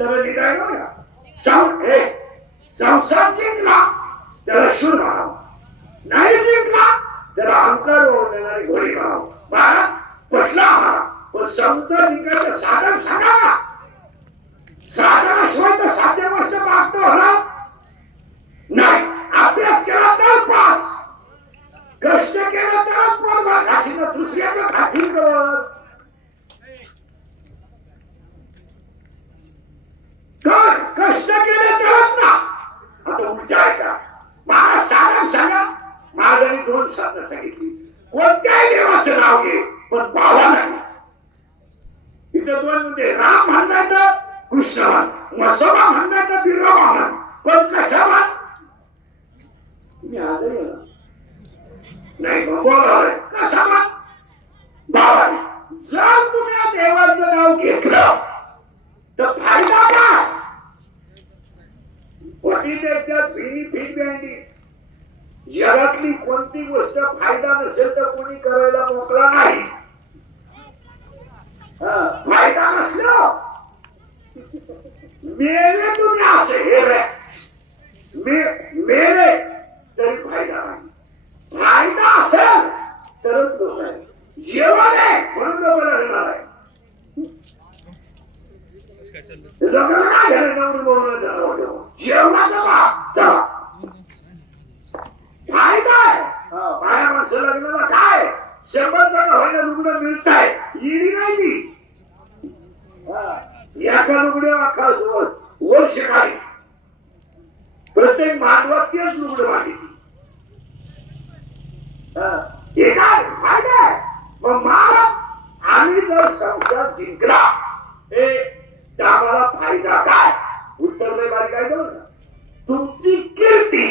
उत्तर लिहिलंय बघा. संसार जिंकला त्याला शूर मारावं, नाही जिंकला त्याला अहंकार ओढणारी घोडी मारावं. महाराज पटला आम्हाला, पण संसार जिंकायचं साधन सांगा ना. साधनाशिवाय तर साध्य गोष्ट प्राप्त होणार नाही. अभ्यास केला तर पास, कष्ट केलं तरच पोटभर खाशील, दुसऱ्याचं खातील कर. कष्ट केले तरच ना. आता उलट आहे का? मला साधन सांगा. महाराजांनी 2 साधनं सांगितली. कोणत्याही देवाचं नाव घे, पण भावा नाही. इथं 2 म्हणजे राम म्हणण्याचं कृष्ण म्हण, मसोबा म्हणण्याचं बिरोबा म्हण, पण कशा म्हण? तुम्ही आजही नाही बोलावलंय कशा म्हण? बाबा. जर तुम्ही या देवाचं नाव घेतलं तर फायदा काय? जगातली कोणती गोष्ट फायदा नसेल तर कोणी करायला मोकळा नाही. फायदा नसलं मेरे तुम्ही असे मेरे तरी फायदा नाही. फायदा असेल तरच लोक आहे. जेवण आहे म्हणून लोकांना येणार आहे. लोकांना काय घ्यायला जेवणाचा फायदा आहे. बाया माणसं लग्नाला काय 100 जण व्हायला रुग्ण मिळत आहे. इडी नाही ती एका लुगड्या अख्खा वर्ष काही प्रत्येक मानवात तेच लुगडं मागितली. हे काय फायदा आहे. मग मला आम्ही जर संसार जिंकला हे आम्हाला फायदा काय? उत्तर नाही बारी काय करू ना. तुमची कीर्ती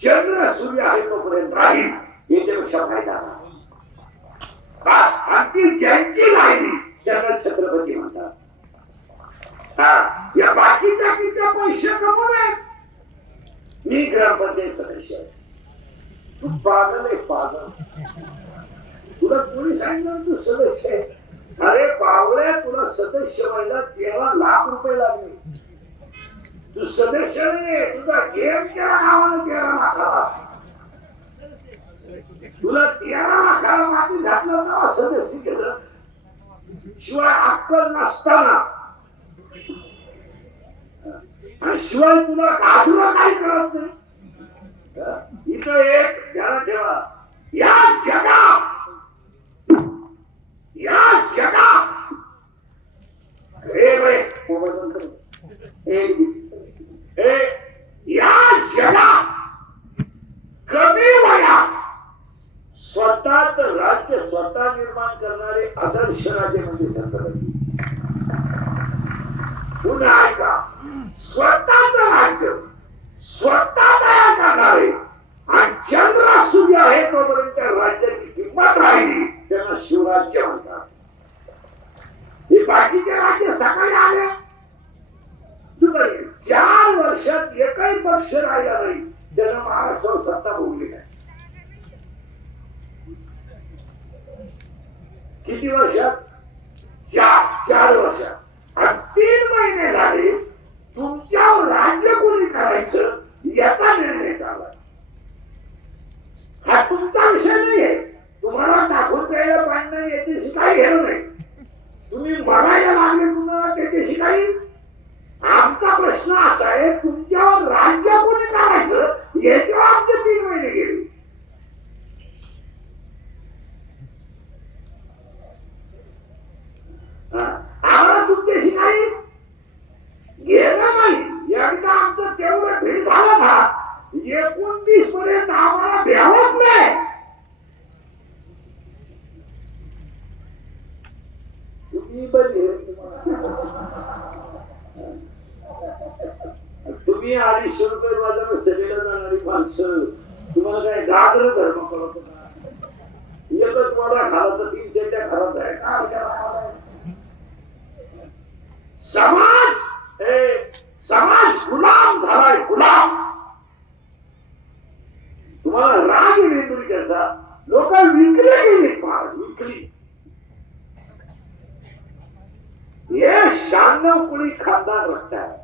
चंद्र सूर्य आहे तोपर्यंत राहील, याच्यापेक्षा फायदा नाही. आणखी ज्यांची राहिली त्यांना छत्रपती म्हणतात. या बाकीच्या किती पैसे कमवले. मी ग्रामपंचायत सदस्य आहे. तू पागल आहे पागल. तुला कोणी सांगितलं तू सदस्य आहे? अरे पावळ्या, तुला सदस्य व्हायला 13 लाख रुपये लागले. तू सदस्य नाही, तुझा गेम केला नावानं 13 लाखाला. तुला 13 लाखाला माती घातलं ना सदस्य केलं. शिवाय अक्कल नसताना आणि शिवाय तुला गाजूला काही कळत नाही. इथं एक ध्यान ठेवा. या जगात कमी वयात स्वतःच राज्य स्वतः निर्माण करणारे आदर्श राजे म्हणजे छत्रपती. पुन्हा ऐका, स्वतःच राज्य स्वतः तयार करणारे आणि चंद्र सूर्य आहे तोपर्यंत त्या राज्याची किंमत राहिली त्यांना शिवराज्य म्हणतात. हे बाकीचे राज्य सकाळी आले 4 वर्षात एकही पक्ष राहिला नाही त्यांना महाराष्ट्रावर सत्ता भोगली नाही. किती वर्षात? 4 वर्षात. आणि 3 महिने झाले तुमच्यावर राज्य कोणी करायचं याचा निर्णय झाला. हा तुमचा विषय नाहीये. तुम्हाला दाखवून द्यायला पाहिजे याच्याशी काही घेणं नाही. तुम्ही मरायला लागले तुम्हाला त्याच्याशी काही. आमचा प्रश्न असा आहे तुमच्यावर राज्य कोणी करायचं याच्यावर आमचे 3 महिने गेले. आम्हाला तुमच्याशी काही गेलं नाही. एकदा आमचं तेवढं भीड झालं ना 29 पर्यंत आम्हाला भ्यावच नाही. तुम्ही 250 रुपये माझ्या सगळ्याला जाणारी माणसं तुम्हाला काय गाजर धर्म करत होता. एकच वडा खाला तर 3 चेट्या खराब आहे. समाज गुलाम झालाय, गुलाम. तुम्हाला राग वेगळी करता लोक विकले गेले. विकली हे 96 कुळी खानदान रक्त आहे,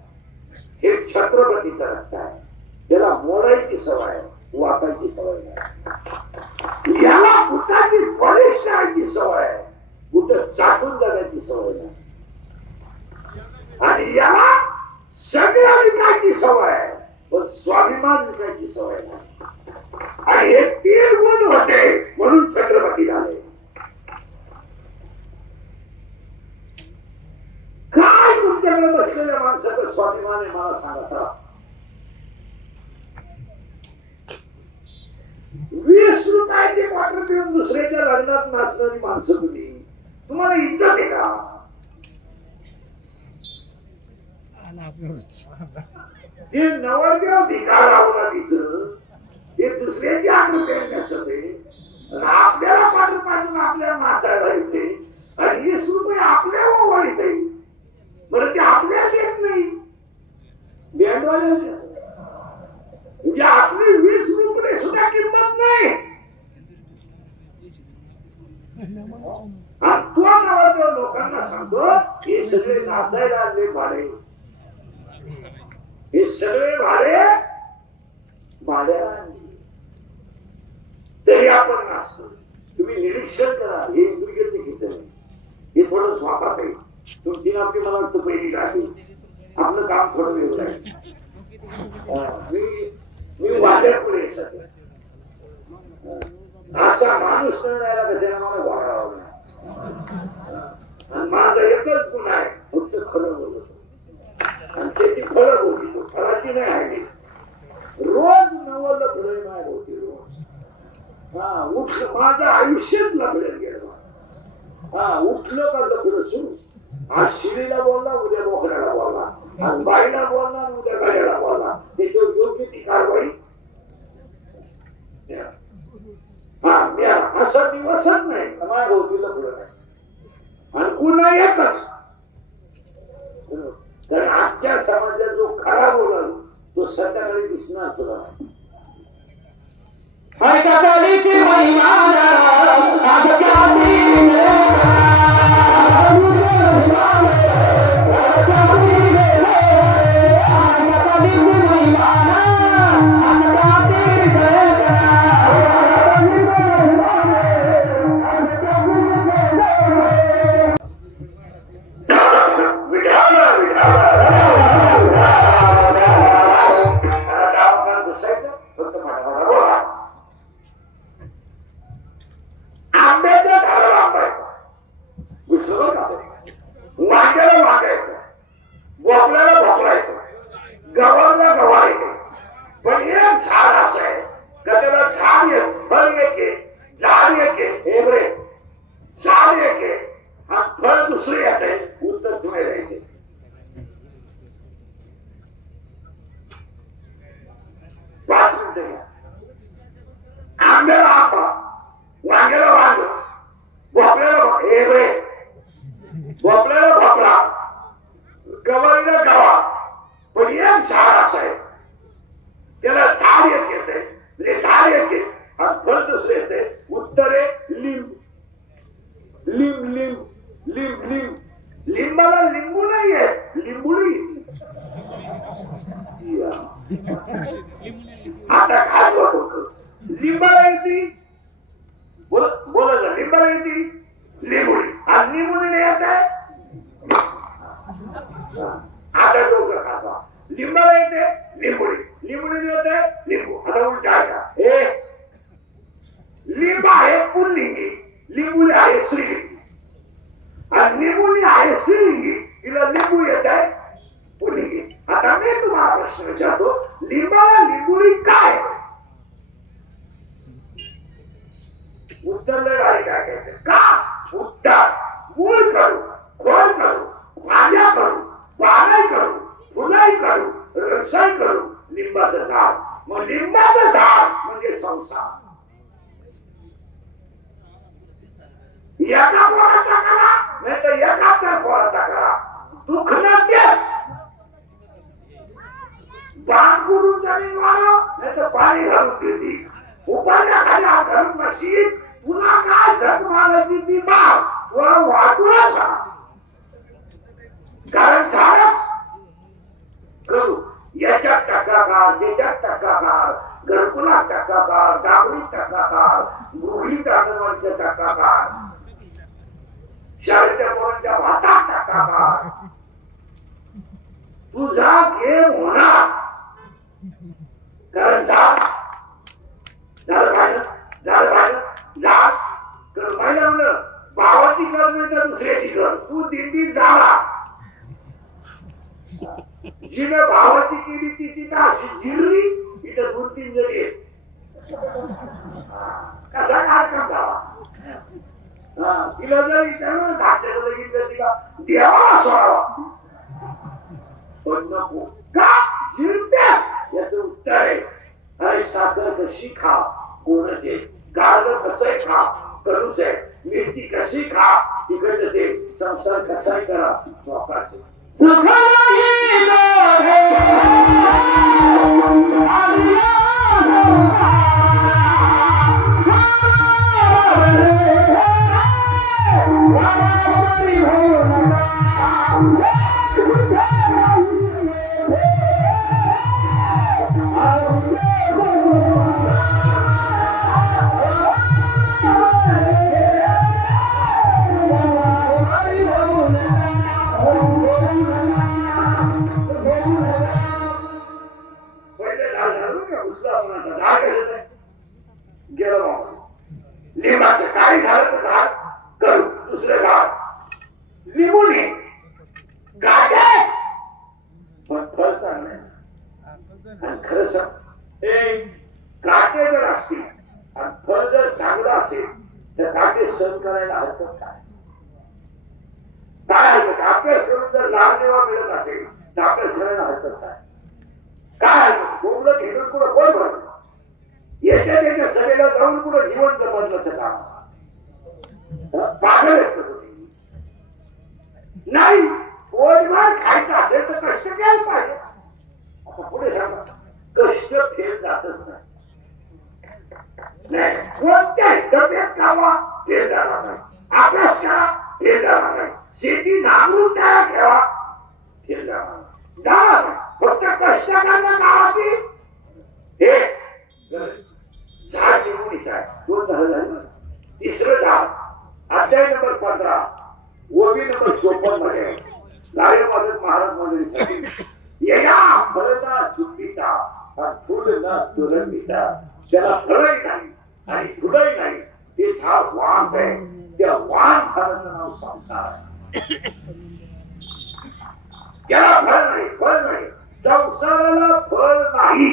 हे छत्रपतीचं रक्त आहे. त्याला मोडायची सवय आहे, वाटायची सवय नाही. याला कुठाची पॉलिश करायची सवय आहे, कुठं चाटून जाण्याची सवय नाही. आणि याला सगळं विकायची सवय आहे, पण स्वाभिमान विकायची सवय नाही. आणि हे 3 गुण होते म्हणून छत्रपती झाले. काय तुमच्याकडे बसलेल्या माणसाचं स्वाभिमान आहे मला सांगा. 20 रुपयाची क्वार्टर देऊन दुसऱ्याच्या लग्नात नाचणारी माणसं तुम्ही, तुम्हाला इज्जत आहे का? ते नवरदेव भिकार लावला तिथं, ते दुसऱ्याची 8 रुपये नसते, आपल्याला 5 रुपयातून आपल्याला नाचायला येते आणि 20 रुपये आपल्या ओवाळीत आहे. बरं ते आपल्याला येत नाही, बँडवाल्या म्हणजे आपली 20 रुपये सुद्धा किंमत नाही. तो नवरदेव लोकांना सांगतो हे सगळे नाचायला आणले भाडे, हे सगळे भाड्या तरी आपण नाचतो. तुम्ही निरीक्षण करा, हे इंद्रिय घेतलं हे थोडं स्वापात आहे. तुमची आपली मला वाटतं पहिली गाडी आपलं काम थोडं वेगळं आहे. मी वाड्यापुढे असा माणूस नाही राहिला त्याला मला वाढावं नाही. आणि माझा एकच गुण आहे, फक्त खरं बोलतो आणि त्याची फळं बोलतो, फळाची नाही आहे. रोज 90 फळं नाही होती रोज. उठलं माझ्या आयुष्यात लफड्यात गेलं. उठलं का लफडं सुरू. आज शिरीला बोलला, उद्या बोकड्याला बोलला, आज बाईला बोलला, उद्या गाड्याला बोलला. त्याच्यावर योग्य ती कारवाई. असा दिवसच नाही माझ्या भोवतीला पुढं नाही. आणि पुन्हा एकच, तर आजच्या समाजात जो खरा बोलाल तो संध्याकाळी दिसणार तुला. टक्काकार, डाबरी टक्काकार, गुगली अंगणवाडीच्या टक्काकार, शाळेच्या पोरांच्या भातात टक्काकार. तुझा गेम होणार. कारण झालं पाहिलं म्हणलं भावाची कर नाही तर दुसऱ्याची कर. तू दिंडी झाला जिने भावाची केली तिची तर अशी जिरली इथं 2-3 जरी आहेत. कसा कार्यक्रम झाला. तिला जर विचारलं धाकट्याला बघितलं तिला देवा सोडावा पण नको का जिरत्यास याचं उत्तर आहे. अरे साखर कशी खा कोणाचे गाळलं कसंही खा कडूच आहे. मिरची कशी खा तिकडे ते संसार कसाही करा वापरायचे. लिंबाचं काय झालं झाड करू दुसरं झाड लिंबून गाड्या पण फळ चांगलं. आणि खरं सांग काटे जर असतील आणि फळ जर चांगलं असेल तर काटे सहन करायला हरकत काय. काय हरकत अभ्यास करून जर लहानदेवा मिळत असेल तर अभ्यास करायला हरकत काय. काय हरकत कोंबडं घेऊन कुठं कोण भरलं येत्या त्याच्या सभेला जाऊन कुठं जिवंत बदलत काम पागल नाही. पोटभर खायचं असेल तर कष्ट केलं पाहिजे. आता पुढे सांगा कष्ट फेल जातच नाही. कोणत्याही डब्यात खावा फेल झाला नाही. अभ्यास करा फेल झाला नाही. शेती नांगरून तयार ठेवा फेल झाला नाही. फक्त कष्ट करणं गावाची हे झाड निवडीच आहे. 2 झाड झाले. तिसरं झाड अध्याय नंबर 15 ओबी नंबर 54 मध्ये लाईमध्ये महाराज मंडळी या फळना चुकीचा फुल न तुलंबिता त्याला फळही नाही आणि फुलही नाही. ते झाड वाण आहे. त्या वाण झाडाचं नाव संसार आहे. त्याला फळ नाही फळ नाही. संसाराला फळ नाही.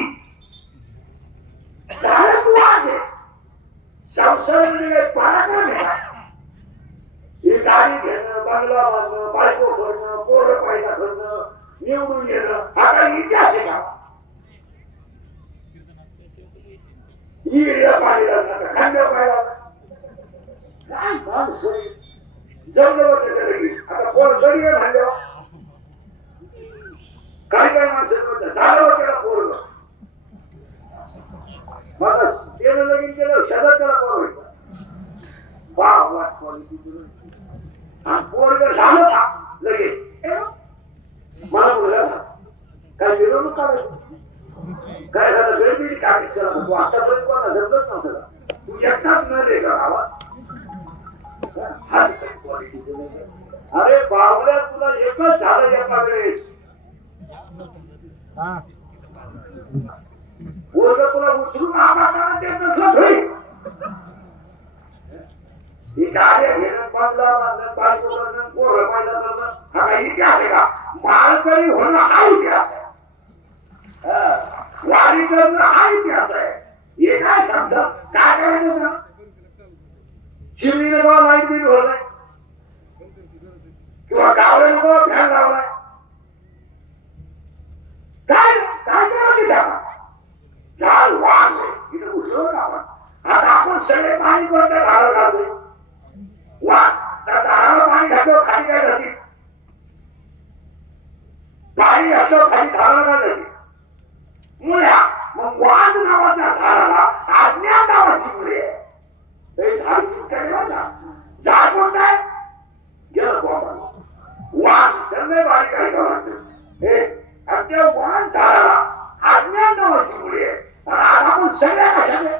संसारामध्ये पराक्रम आहे. ही गाडी घेणं बंगला बांधणं बायको करणं पोरं पैदा करणं निवडून येणं आता इतिहास आहे का. पाणी लागणार खांद्या पाहिला काय माणसं जमलं होतं. आता पोर गडी खांद्या काय माणसं झालं होतं पोरग मला तेल लगीन केलं शरद त्याला पोर पोरग झालं का लगेच मला बोला काय मिरवणूक काढायची काय झालं गर्दी काय तू आतापर्यंत कोणा जमलंच नव्हतं. तू एकटाच न दे का गावात. अरे बावल्या तुला एकच झालं एका वेळेस पोरग तुला उचलून आम्हाला ते नसलं होईल. ही गाड्या घेणं बांधला बांधणं बायको करणं पोरं पैदा करणं हा काही इतिहास आहे का. माळकरी होणं हा इतिहास आहे. वारी करणं हा इतिहास आहे. हे काय शब्द काय करायचं ना शिवरीने जेव्हा लाईट बिल भरलाय किंवा गावड्याने जेव्हा फॅन लावलाय काय काय करायचं त्याला. झाड वास आहे इथं उचलू का आपण. आता आपण सगळे पाणी कोणत्या झाडं घालतोय वास त्या झाडाला पाणी घातलं खाली काय जाते पाणी घातलं खाली झाडाला काय जाते मुळ्या. मग वाद नावाच्या झाडाला आज्ञा नावाची मुळे झाड झाड कोणतं आहे गेलं बाबा वास त्यांना बारीक काय करायचं हे त्या वाद झाडाला आज्ञा नावाची मुळे आज आपण सगळ्या कशाने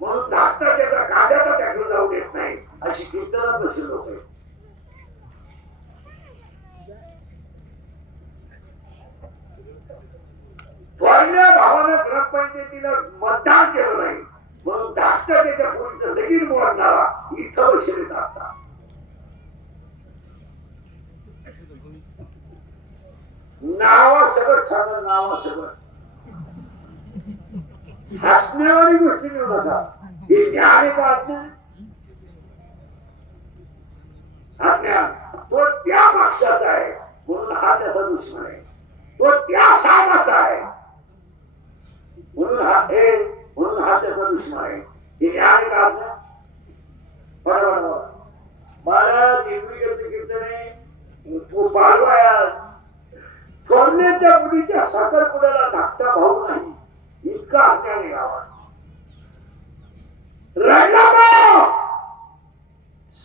म्हणून धाकटा त्याचा कांद्याचा ट्रॅक्टर जाऊ देत नाही अशी कीर्तनात बसले लोक आहेत. थोरल्या भावानं ग्रामपंचायतीला मतदान केलं नाही म्हणून धाकटा त्याच्या पोरीचं लगीन मोडणारा इथं बसले धाकटा. नावा सगळं सांगा, नावा सगळं हसण्यावारी गोष्टी मिळू नका. हे ज्ञान आहे का अज्ञान? अज्ञान तो त्या पक्षाचा आहे म्हणून हा त्याचा दुश्मन आहे. तो त्या सामाचा आहे म्हणून हा त्याचा दुश्मन आहे. हे ज्ञान आहे का अज्ञान? बरोबर. मला देवळी कीर्तने तो पालवाया सोन्याच्या मुलीच्या साखरपुड्याला धाकटा भाऊ नाही इतका अज्ञान आहे गावात. रडला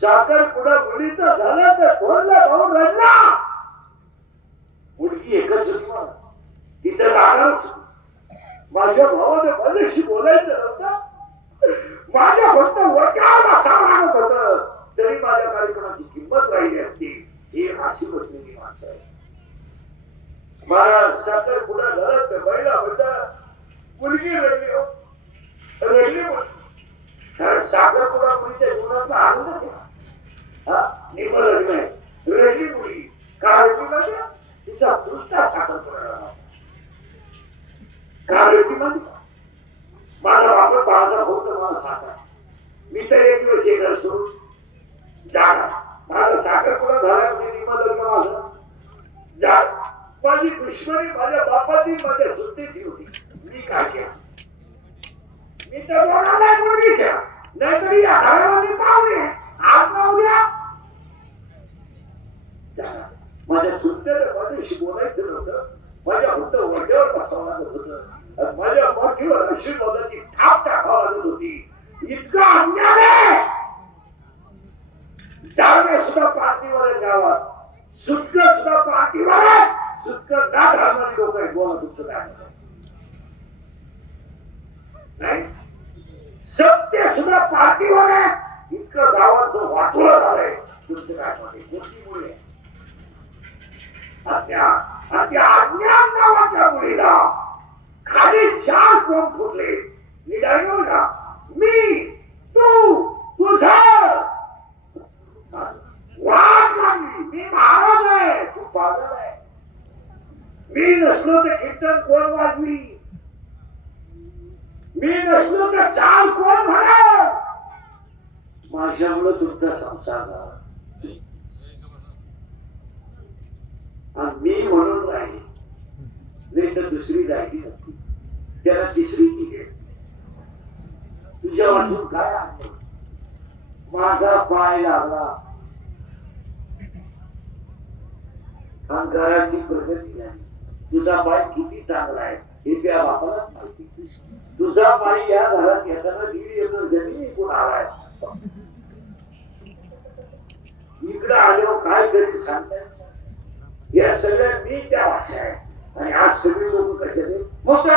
साखरपुडा मुलीचा झाला तर थोरला भाऊ रडला. मुलगी एकच होती तिथं जाणारच. माझ्या भावाने बरेचशी बोलायचं नव्हतं. माझ्या फक्त वटाला सांगत होत तरी माझ्या कार्यक्रमाची किंमत राहिली असती. ही अशी बसलेली माणसं आहे. मला साखरपुडा झाला तर बैला होता मुलगी रडली रडली कारण साखरपुडा मुलीच्या जीवनाचा आनंद केला. निर्मळ रडली मुलगी का रडली म्हणजे तिचा दृष्टा साखरपुडा का रडली म्हणजे माझा बाबा बाळाचा होत मला सांगा. मी तर एक दिवस हे घर सोडून जाणार. माझा साखरपुडा झाला म्हणजे निर्मळ लग्न माझं जा. माझी दुश्मनी माझ्या बापाची माझ्या सुट्टीची होती. मी काय केलं? मी तर बोलायला मुलगीच्या नाहीतरी या घराला मी पाहुणे आज ना उद्या माझ्या सुट्ट्याला माझ्याशी बोलायचं नव्हतं. माझ्या फक्त वड्यावर बसावं लागत होतं. माझ्या मोठीवर आशीर्वादाची थाप टाकावं लागत होती. इतका अन्याय आहे. डावे सुद्धा पार्टीवर गावात सुटक सुद्धा पार्टीवर सुटक ना धरणारी लोक आहेत. बोला तुमचं काय नाही. सत्य सुद्धा पार्टीवर आहे. इतकं गावात जो वाटोळं झालंय तुमचं काय मध्ये गोष्टीमुळे अज्ञान नावाच्या मुलीला खाली 4 कोण फुटले. निडायलो ना मी तू तुझं वाट लागली. मी महाराज आहे तू पागल आहे. मी नसलो तर कीर्तन कोण वाजवी. मी नसलो तर चाल कोण म्हणा. माझ्यामुळे तुमचा संसार झाला आणि मी म्हणून राहिली नाही तर दुसरी राहिली नसती. त्याला तिसरी केली. तुझ्या वाचून काय आहे. माझा पाय लागला घराची प्रगती नाही. तुझा पाय किती चांगला आहे हे त्या बापालाच माहिती. तुझा पाय या घरात येताना 1.5 एकर जमीन विकून आलाय. इकडे आल्यावर काय तरी सांगताय. या सगळ्या मी त्या भाषा आहे आणि आज सगळे लोक कसे मग